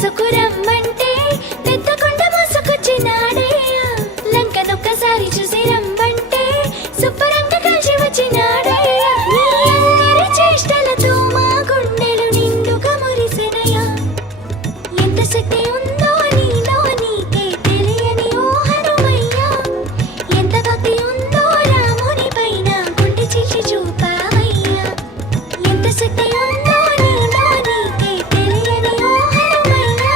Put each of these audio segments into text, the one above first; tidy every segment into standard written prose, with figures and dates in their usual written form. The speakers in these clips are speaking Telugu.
తీసుకురమ్మంటే పెద్దకొండ మోసుకొచ్చినాడయ్యా లంకనొక్కసారి చూసి రమ్మంటే శుభ్రంగా కలిసి వచ్చినాడయ్యా నీ అందరి చేష్టలతో మా గుండెలు నిండుగా మురిసెనయ్యా ఎంత శక్తి ఉందో నీలో నీకే తెలియని ఓ హనుమయ్యా ఎంత భక్తి ఉందో రాముని పైన గుండె చీల్చి చూపావయ్యా ఎంత శక్తి ఉందో నీలో నీకే తెలియని ఓ హనుమయ్యా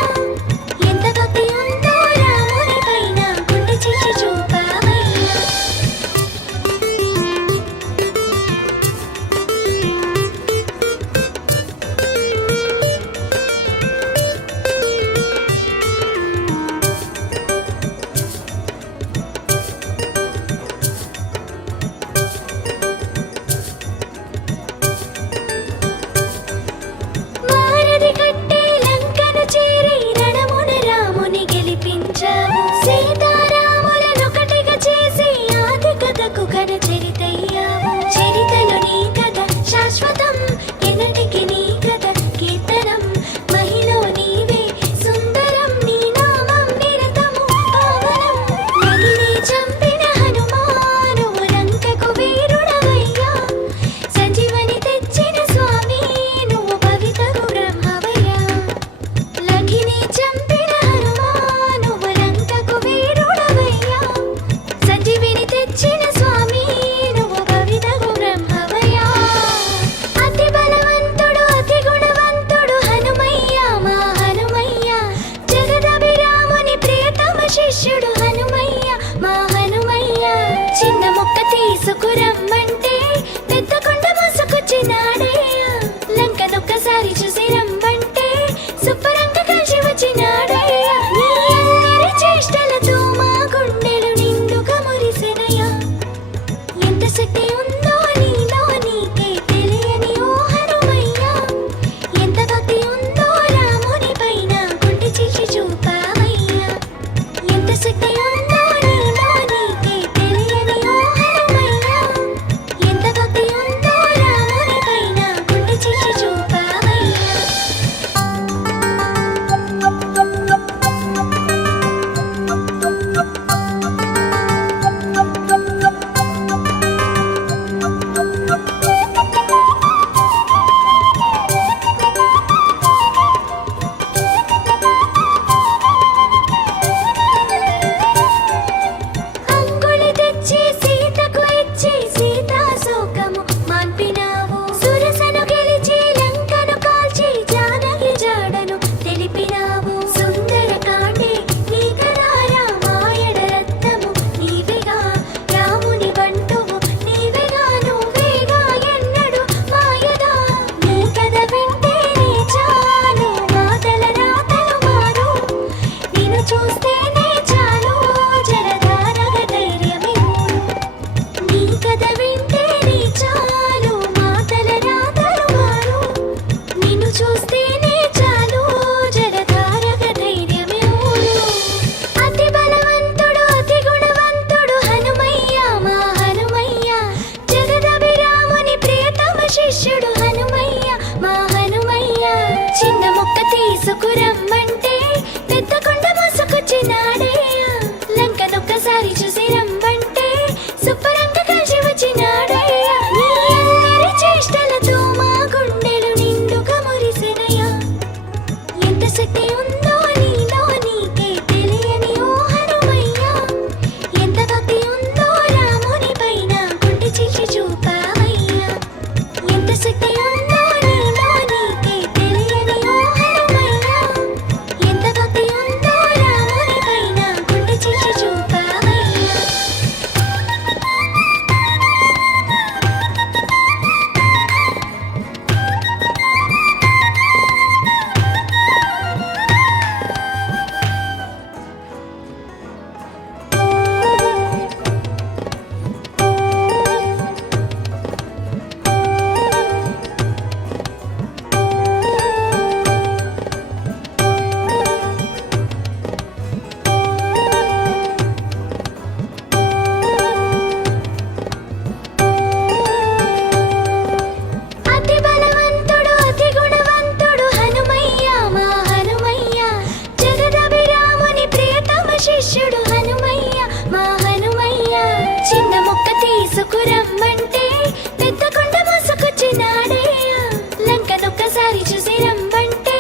లంకనొక్కసారి చూసి రమ్మంటే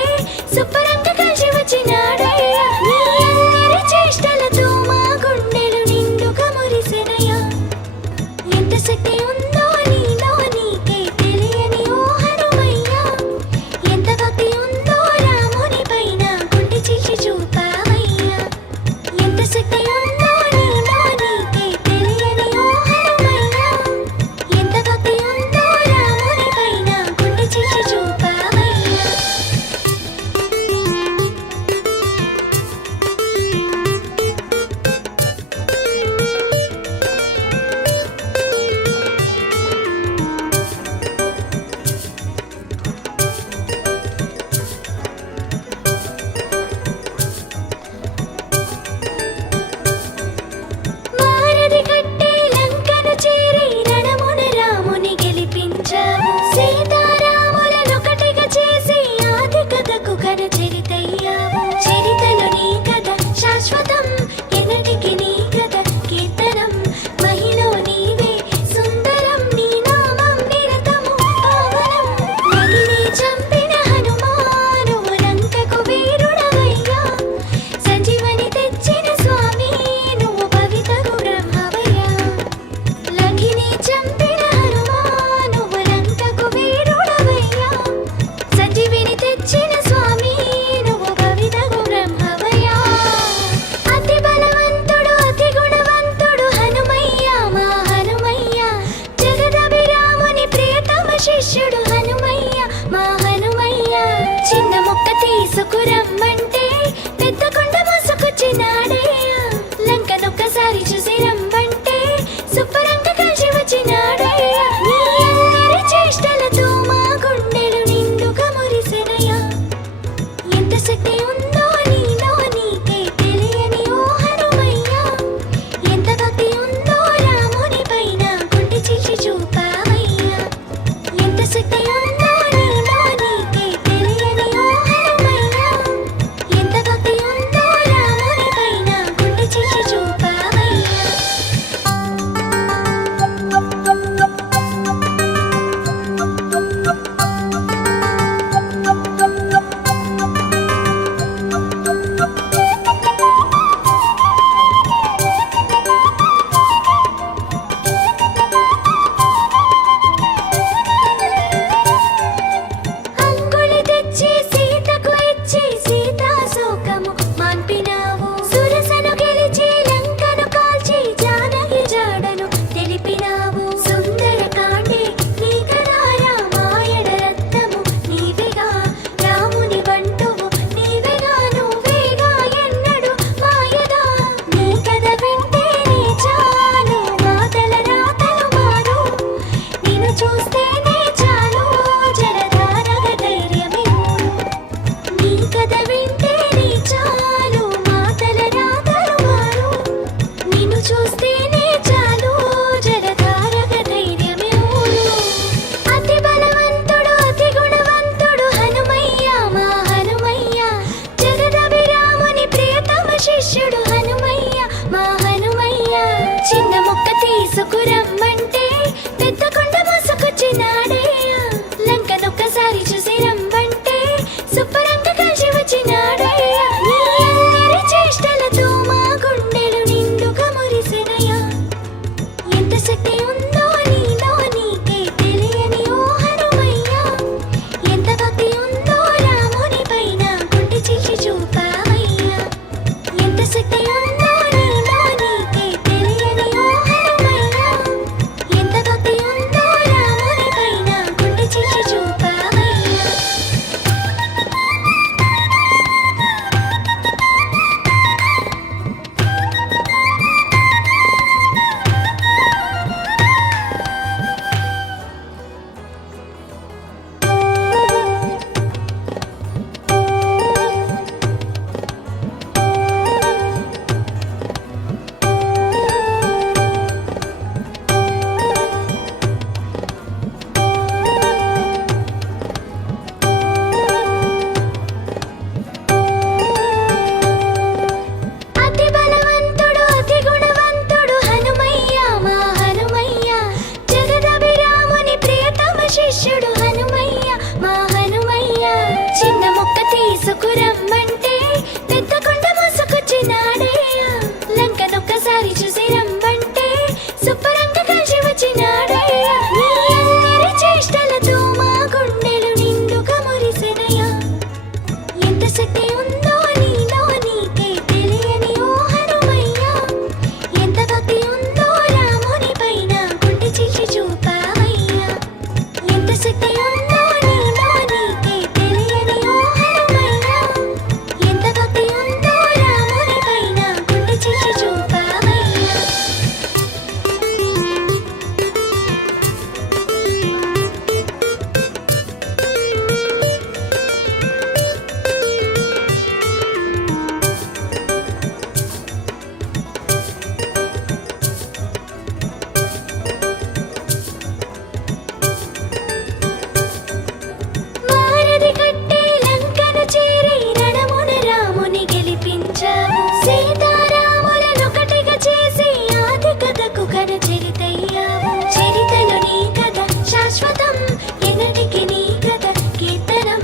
శుభ్రంగా కలిసి వచ్చినాడయ్యా నీ అందరి చేష్టలతో మా గుండెలు నిండుగా మురిసెనయ్యా ఎంత శక్తి ఉందో నీలో నీకే తెలియని ఓ హనుమయ్యా ఎంత భక్తి ఉందో రాముని పైన గుండె చీల్చి చూపావయ్యా ఎంత శక్తి ఉందో నీలో నీకే తెలియని ఓ హనుమయ్యా ఎంత భక్తి ఉందో రాముని పైన గుండె చీల్చి చూపావయ్యా తీసుకురమ్మంటే పెద్ద కొండ మోసుకొచ్చినాడయ్యా లంకనొక్కసారి చూసి రమ్మంటే శుభ్రంగా కలిసి వచ్చినాడయ్యా నీ అల్లరి చేష్టలతో మా గుండెలు నిండుగా మురిసెనయ్యా ఎంత శక్తి ఉందో నీలో నీకే తెలియని ఓ హనుమయ్యా ఎంత భక్తి ఉందో రాముని పైన గుండె చీల్చి చూపావయ్యా ఎంత శక్తి ఉందో నీలో నీకే తెలియని ఓ హనుమయ్యా ఎంత భక్తి ఉందో రాముని పైన గుండె చీల్చి చూపావయ్యా మారది కట్టే లంకను చేరి రణమున రాముని గెలిపించావు సీతారాములనొకటిగా చేసి ఆది కథకు కథ చరితయ్యావు చరితలో నీ కథ శాశ్వతం ఎన్నటికి నీ కథ కీర్తనం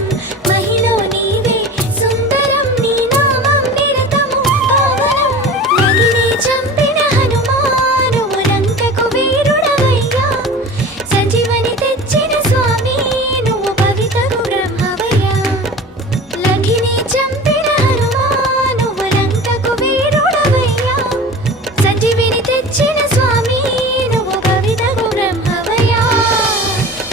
మహిలో నీవే సుందరం నీ నామం నిరతము పావనం నగిని చంపిన హనుమానువు లంకకు వీరుడవయ్యా సంజీవని తెచ్చిన స్వామి నువ్వు భవితకు బ్రహ్మవయ్యా లఘిని చంపిన హనుమానువు లంకకు వీరుడవయ్యా సంజీవిని తెచ్చిన స్వామి నువ్వు భవితకు బ్రహ్మవయ్యా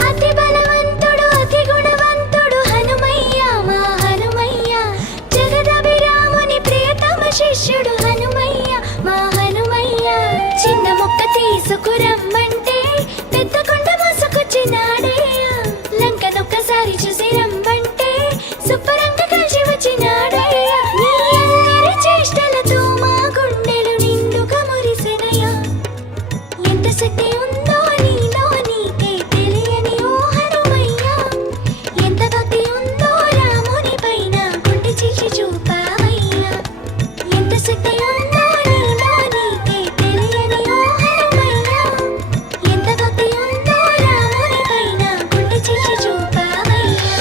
అతి బలవంతుడు అతి గుణవంతుడు హనుమయ్య మా హనుమయ్య జగదభిరాముని ప్రియతమ శిష్యుడు హనుమయ్య మా హనుమయ్య చిన్న మొక్క తీసుకురమ్మంటే పెద్ద కొండ మోసుకొచ్చినాడయ్యా లంకనొక్కసారి చూసి రమ్మంటే శుభ్రంగా కలిసి వచ్చినాడయ్యా నీ అల్లరి చేష్టలతో మా గుండెలు నిండుగా మురిసెనయ్యా ఎంత శక్తి ఉందో నీలో నీకే తెలియని ఓ హనుమయ్యా ఎంత భక్తి ఉందో రాముని పైన గుండె చీల్చి చూపావయ్యా ఎంత శక్తి ఉందో నీలో నీకే తెలియని ఓ హనుమయ్యా ఎంత భక్తి ఉందో రాముని పైన గుండె చీల్చి చూపావయ్యా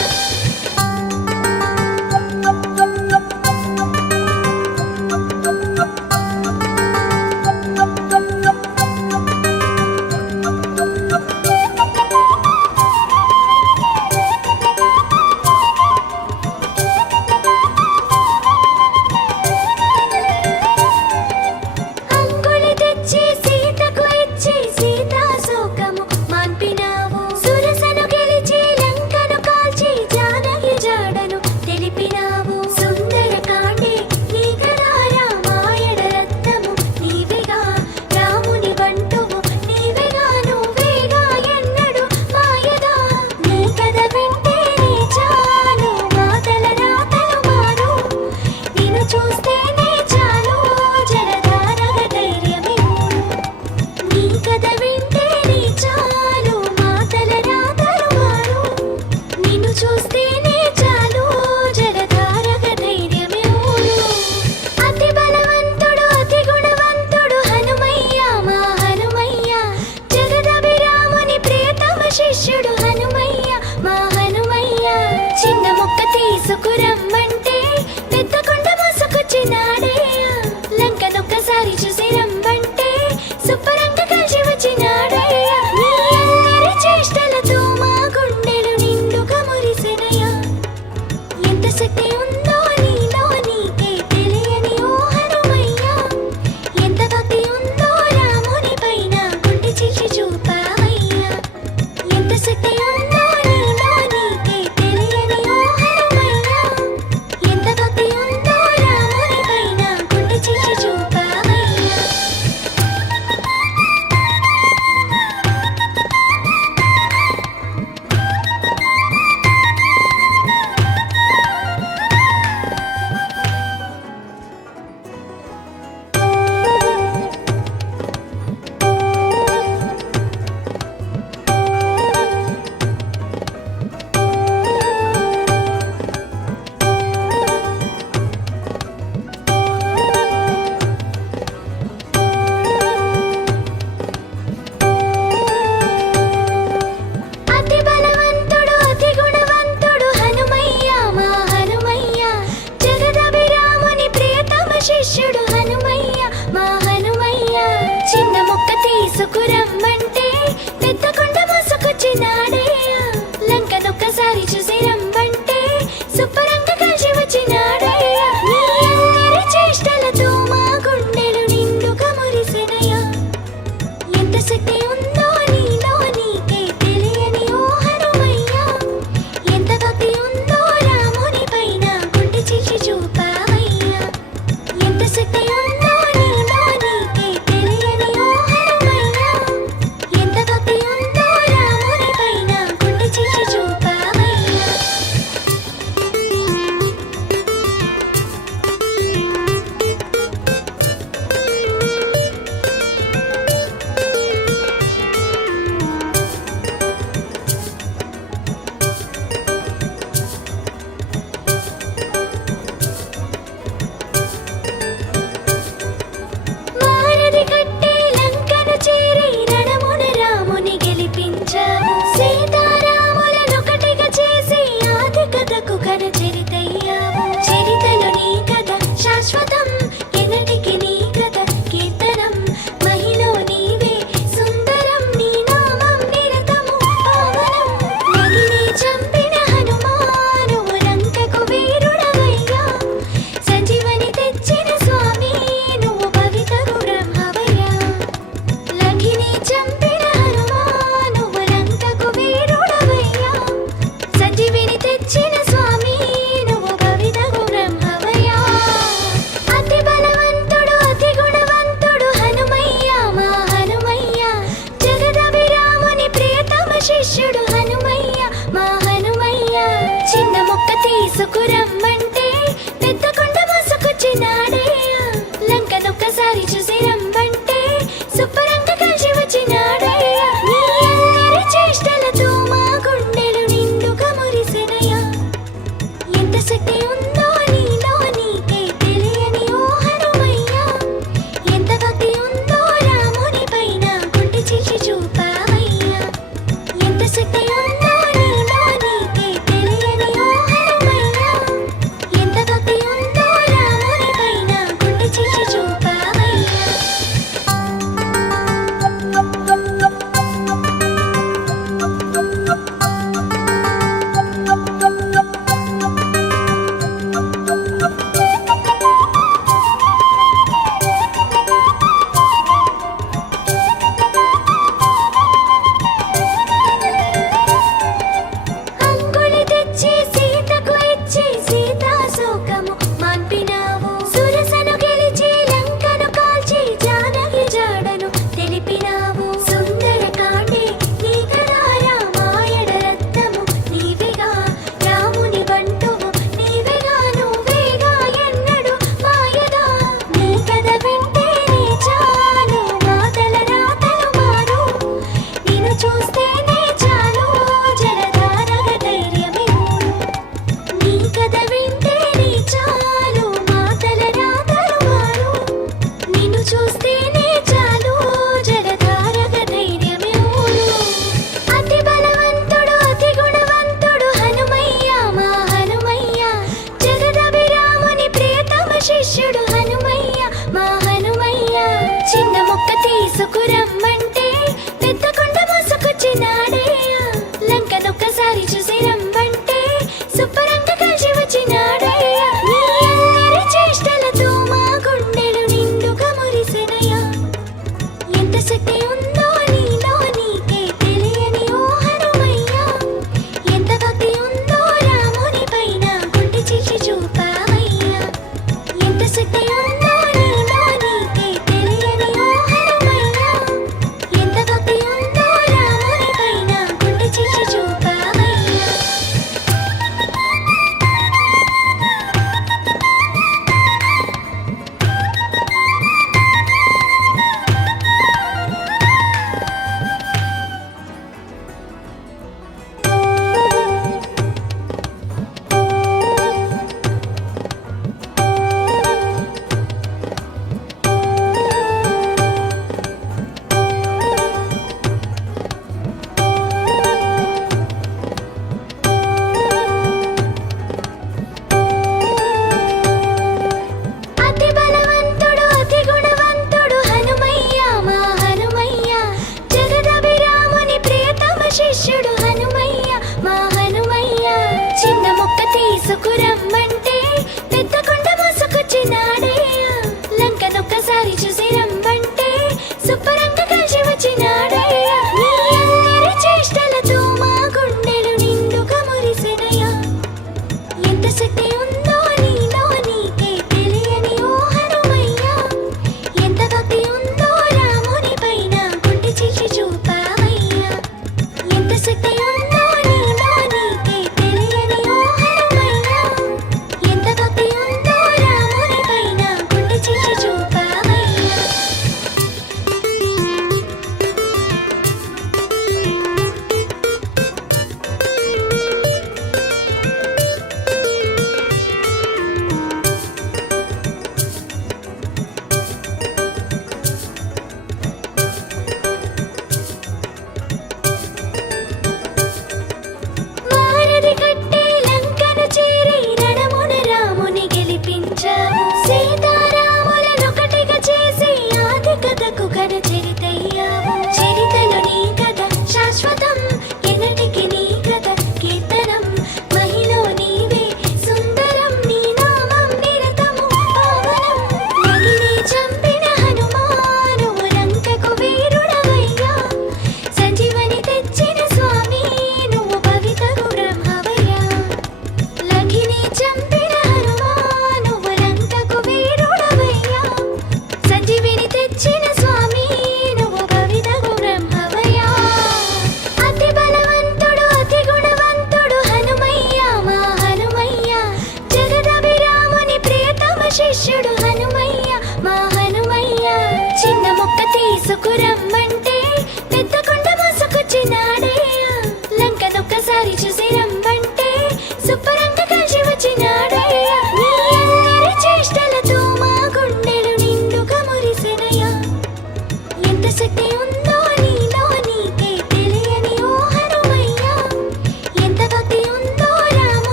అంగుళి తెచ్చి సీతకు ఇచ్చి సీతా శోకము మాన్పినావు సురసను గెలిచి లంకను కాల్చి జానకి జాడను తెలిపినావు సుందర కాండే నీ కదా రామాయణ రత్నము నీవేగా రాముని బంటువు నీవేగా నువ్వేగా ఎన్నడు మాయదా నీ కథ వింటేనే చాలు మాటల రాతలు మారు నిన్ను చూస్తేనే చాలు జలధారగ ధైర్యమే నీ కథ వింటేనే చాలు మాటల రాతలు మారు నిన్ను చూస్తేనే చాలు జలధారగ ధైర్యమే ఊరు అతి బలవంతుడు అతి గుణవంతుడు హనుమయ్య మా హనుమయ్య జగదభిరాముని ప్రియతమ శిష్యుడు హనుమయ్య మా హనుమయ్య చిన్న మొక్క తీసుకురమ్మంటే పెద్ద కొండ మోసుకొచ్చినాడయ్యా లంకనొక్కసారి చూసి రమ్మంటే శుభ్రంగా కలిసి వచ్చినాడయ్యా నీ అల్లరి చేష్టలతో మా గుండెలు నిండుగా మురిసెనయ్యా ఎంత శక్తి ఉందో నీలో నీకే తెలియని ఓ హనుమయ్యా ఎంత భక్తి ఉందో రాముని పైన గుండె చీల్చి చూపావయ్యా ఎంత శక్తి ఉందో నీలో నీకే తెలియని ఓ హనుమయ్యా ఎంత భక్తి ఉందో రాముని పైన గుండె చీల్చి చూపావయ్యా తీసుకురమ్మంటే పెద్ద కొండ మోసుకొచ్చినాడయ్యా లంకనొక్కసారి చూసి రమ్మంటే శుభ్రంగా కలిసి వచ్చినాడయ్యా నీ అల్లరి చేష్టలతో మా గుండెలు నిండుగా మురిసెనయ్యా ఎంత శక్తి ఉందో నీలో నీకే తెలియని ఓ హనుమయ్యా ఎంత భక్తి ఉందో రాముని పైన గుండె చీల్చి చూపావయ్యా ఎంత శక్తి ఉందో నీలో నీకే తెలియని ఓ హనుమయ్యా ఎంత భక్తి ఉందో రాముని పైన గుండె చీల్చి చూపావయ్యా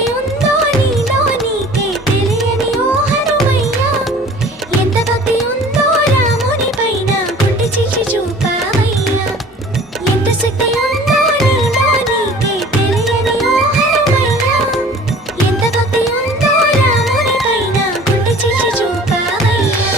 భక్తి ఉందో నీలో నీకే తెలియని ఓ హనుమయ్య ఎంత భక్తి ఉందో రాముని పైన గుండె చీల్చి చూపావయ్యా ఎంత శక్తి ఉందో నీలో నీకే తెలియని ఓ హనుమయ్య ఎంత భక్తి ఉందో రాముని పైన గుండె చీల్చి చూపావయ్యా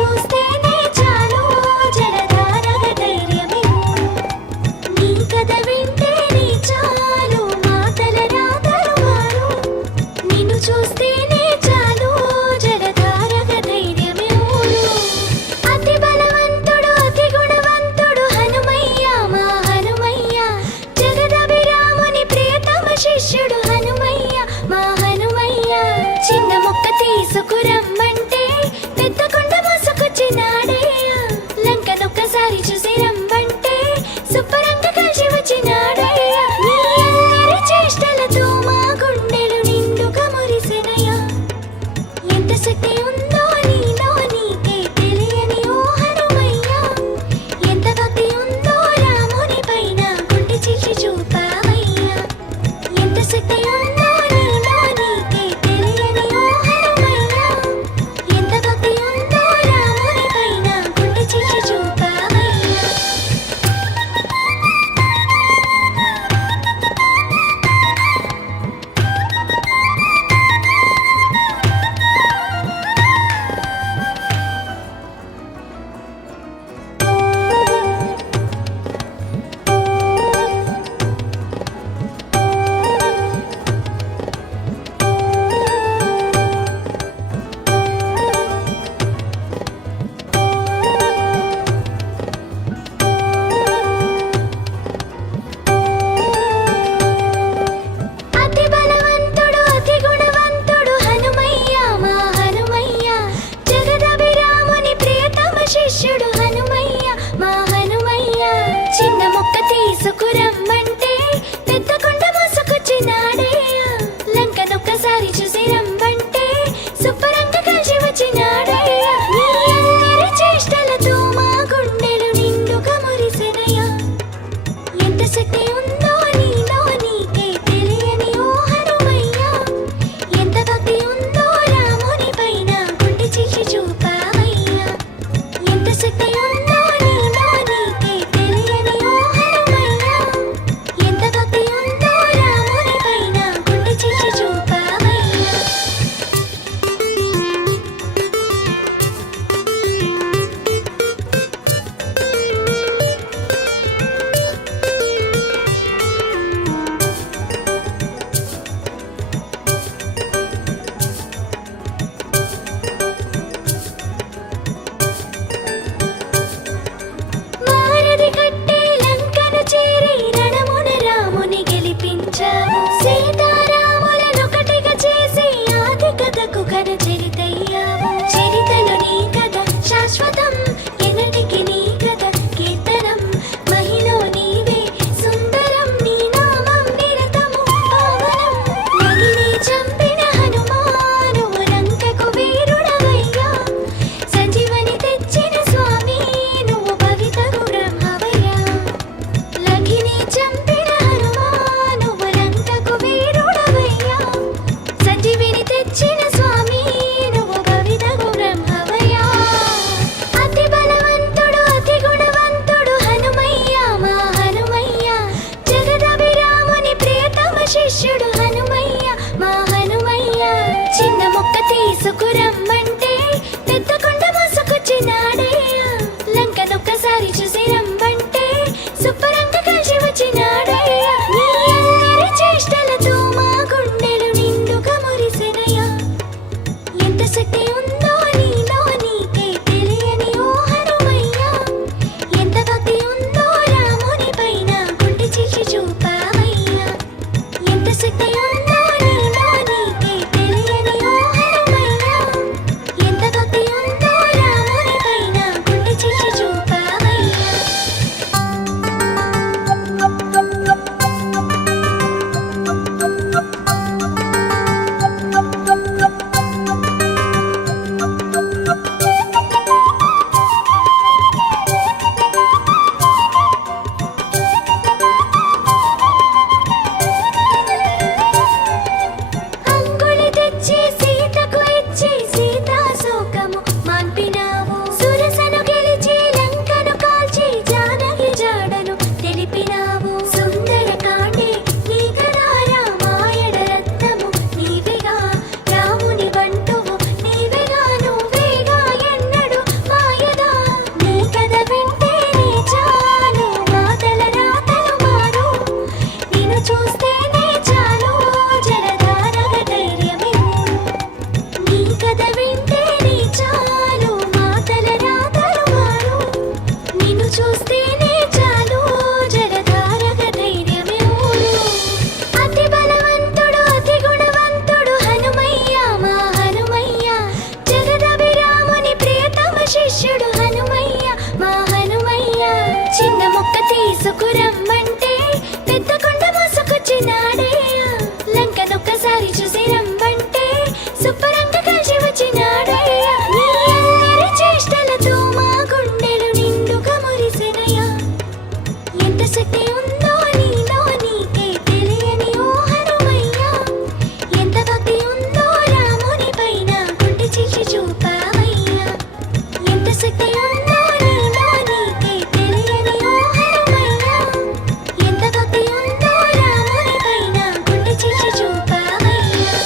చూస్తేనే చాలు జలధారగ ధైర్యమే నీ కథ వింటేనే చాలు మాటల రాతలు మారు నిన్ను చూస్తేనే చాలు జలధారగ ధైర్యమే అతి బలవంతుడు అతి గుణవంతుడు హనుమయ్య మా హనుమయ్య జగదభిరాముని ప్రియతమ శిష్యుడు హనుమయ్య మా హనుమయ్య చిన్న మొక్క తీసుకురమ్మంటే పెద్ద కొండ మోసుకొచ్చిన శక్తి ఉందో నీలో నీకే తెలియని ఓ హనుమయ్యా ఎంత భక్తి ఉందో రాముని పైన గుండె చీల్చి చూపావయ్యా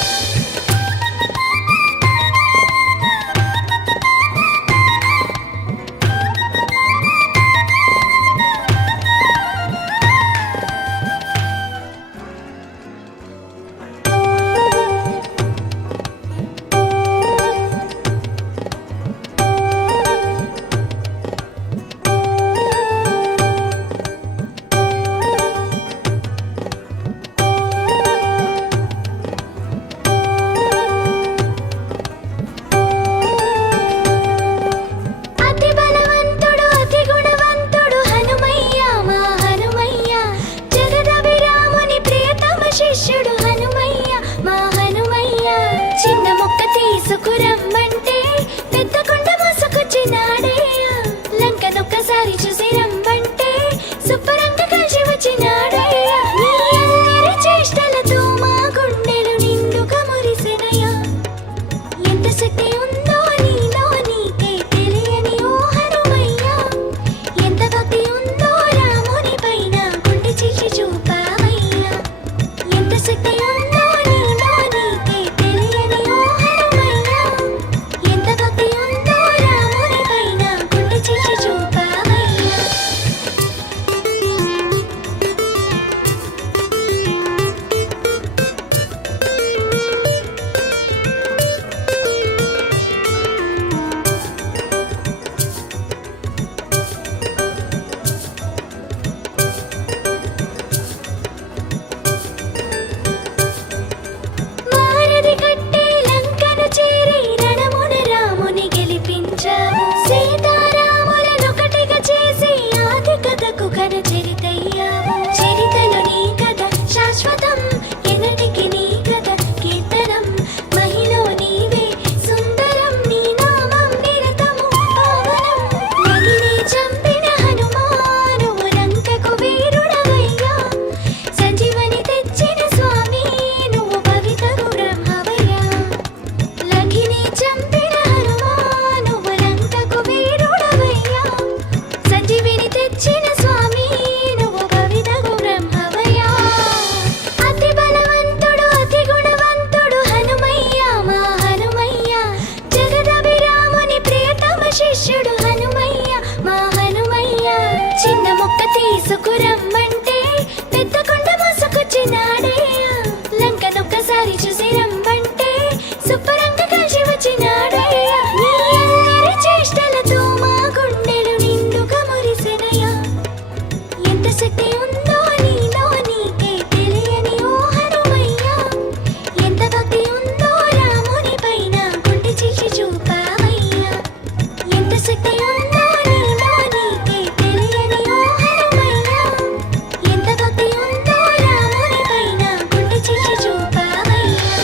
అతి బలవంతుడు అతి గుణవంతుడు హనుమయ్య మా హనుమయ్య జగదభిరాముని ప్రియతమ శిష్యుడు హనుమయ్య మా హనుమయ్య చిన్న మొక్క తీసుకురమ్మంటే పెద్ద కొండ మోసుకొచ్చినాడయ్య లంకనొక్కసారి చూసి రమ్మంటే శుభ్రంగా కలిసి వచ్చినాడయ్య నీ అందరి చేష్టలతో మా గుండెలు నిండుగా మురిసెనయ్యా ఎంత శక్తి ఉందో నీలో నీకే తెలియని ఓ హనుమయ్యా ఎంత భక్తి ఉందో రాముని పైన గుండె చీల్చి చూపావయ్యా ఎంత శక్తి ఉందో నీలో నీకే తెలియని ఓ హనుమయ్యా ఎంత భక్తి ఉందో రాముని పైన గుండె చీల్చి చూపావయ్యా వారధి కట్టి లంకను చేరి రణమున రాముని గెలిపించావు సీతారాములనొకటిగా చేసి ఆది కథకు ఘన చరితయ్యావు చరితలో నీ కథ శాశ్వతం ఎన్నటికి నీ కథ కీర్తనం మహిలో నీవే సుందరం నీ నామం నిరతము పావనం నగిని చంపిన హనుమాను లంకకు వీరుడవయ్యా సంజీవని తెచ్చిన స్వామి నువ్వు భవితకు బ్రహ్మవయ్యా లఖిని చంపిన హనుమాను లంకకు వీరుడవయ్యా సంజీవిని తెచ్చిన స్వామి నువ్వు భవితకు బ్రహ్మవయ్యా అతి బలవంతుడు అతి గుణవంతుడు హనుమయ్య మా హనుమయ్య జగదభిరాముని ప్రియతమ శిష్యుడు హనుమయ్య మా హనుమయ్య చిన్న మొక్క తీసుకురమ్మంటే పెద్ద కొండ మోసుకొచ్చినాడయ్యా లంకనొక్కసారి చూసి రమ్మంటే శుభ్రంగా కలిసి వచ్చినాడయ్యా నీ అందరి చేష్టలతో మా గుండెలు నిండుగా మురిసెనయ్యా ఎంత శక్తి ఉందో నీలో నీకే తెలియని ఓ హనుమయ్యా ఎంత భక్తి ఉందో రాముని పైన గుండె చీల్చి చూపావయ్యా ఎంత శక్తి ఉందో నీలో నీకే తెలియని ఓ హనుమయ్యా ఎంత భక్తి ఉందో రాముని పైన గుండె చీల్చి చూపావయ్యా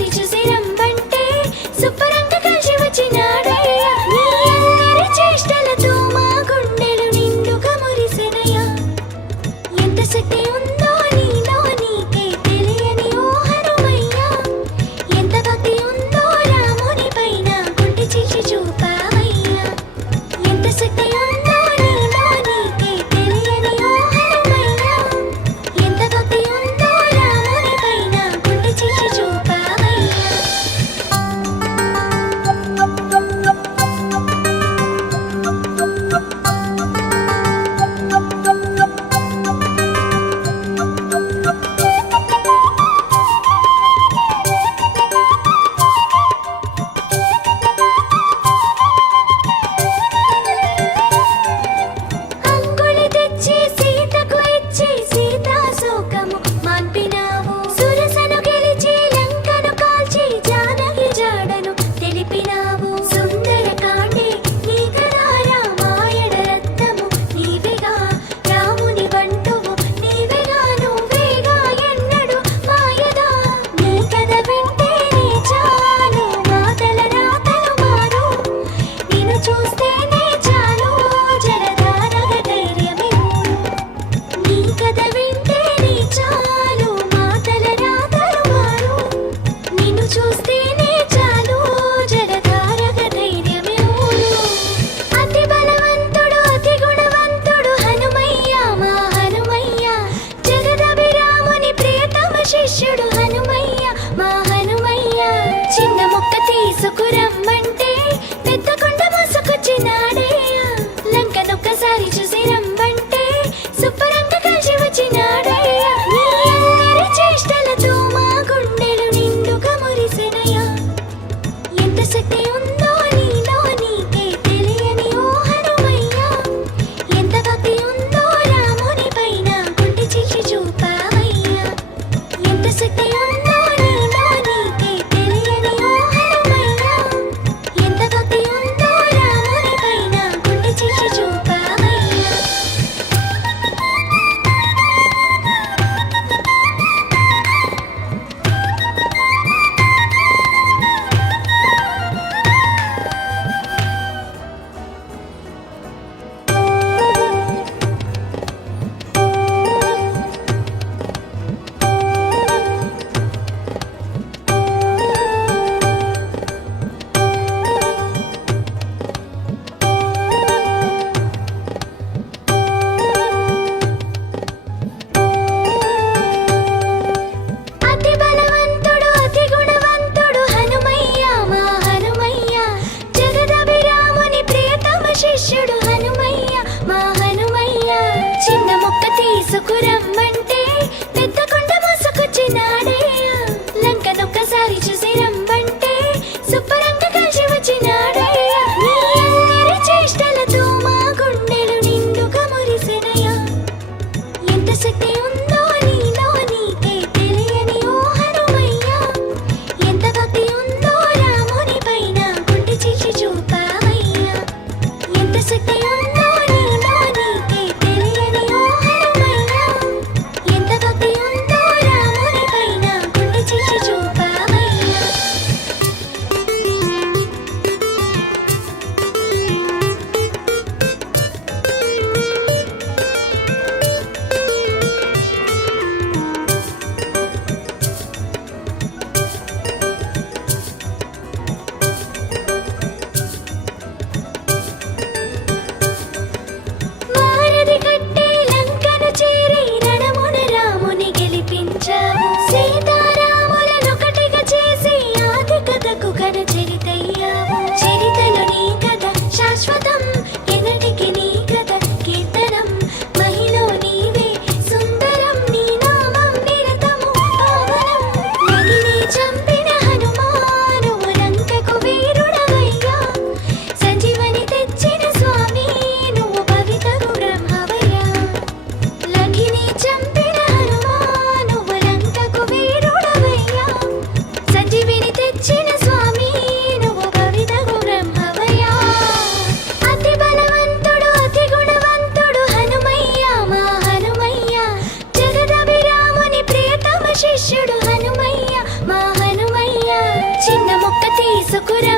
ఒక్కసారి చూసి రమ్మంటే శుభ్రంగా కలిసి వచ్చినాడయ్యా నీ అందరి చేష్టలతో మా గుండెలు నిండుగా మురిసెనయ్యా ఎంత శక్తి ఉందో నీలో నీకే తెలియని ఓ హనుమయ్యా ఎంత భక్తి ఉందో రాముని పైన గుండె చీల్చి చూపావయ్యా ఎంత శక్తి ఉందో నీలో నీకే తెలియని ఓ హనుమయ్యా ఎంత భక్తి ఉందో రాముని పైన గుండె చీల్చి చూపావయ్యా అంగుళి తెచ్చి సీతకు ఇచ్చి సీతా శోకము మాన్పినావు సురసను గెలిచి లంకను కాల్చి జానకి జాడను తెలిపినావు సుందరకాండే నీ కదా రామాయణ రత్నము నీవేగా రాముని బంటువు నీవేగా నువ్వేగా ఎన్నడు మాయదా నీ కథ వింటేనే చాలు మాటల రాతలు మారు నిన్ను చూస్తేనే చాలు జలధారగ ధైర్యమే నీ కథ వింటేనే చాలు మాటల రాతలు మారు నిన్ను చూస్తేనే చాలు జలధారగ ధైర్యమే అతి బలవంతుడు అతి గుణవంతుడు హనుమయ్య మా హనుమయ్య జగదభిరాముని ప్రియతమ శిష్యుడు హనుమయ్య మా హనుమయ్య చిన్న మొక్క తీసుకురమ్మంటే పెద్ద కొండ మోసుకొచ్చినాడయ్యా లంకనొక్కసారి చూసి రమ్మంటే శుభ్రంగా కలిసి వచ్చినాడయ్యా నీ అందరి చేష్టలతో మా గుండెలు నిండుగా మురిసెనయ్యా ఎంత శక్తి ఉందో నీలో నీకే తెలియని ఓ హనుమయ్యా ఎంత భక్తి ఉందో రాముని పైన గుండె చీల్చి చూపావయ్యా ఎంత శక్తి ఉందో నీలో నీకే తెలియని ఓ హనుమయ్యా ఎంత భక్తి ఉందో రాముని పైన గుండె చీల్చి చూపావయ్యా అతి బలవంతుడు అతి గుణవంతుడు హనుమయ్య మా హనుమయ్య జగదభిరాముని ప్రియతమ శిష్యుడు హనుమయ్య మా హనుమయ్య చిన్న మొక్క తీసుకురమ్మంటే పెద్ద కొండ మోసుకొచ్చినాడయ్యా లంకనొక్కసారి చూసి రమ్మంటే శుభ్రంగా కలిసి వచ్చినాడయ్యా నీ అందరి చేష్టలతో మా గుండెలు నిండుగా మురిసెనయ్యా ఎంత శక్తి ఉందో నీలో నీకే తెలియని ఓ హనుమయ్యా ఎంత భక్తి ఉందో రాముని పైన గుండె చీల్చి చూపావయ్యా ఎంత శక్తి ఉందో నీలో నీకే తెలియని ఓ హనుమయ్యా ఎంత భక్తి ఉందో రాముని పైన గుండె చీల్చి చూపావయ్యా తీసుకురా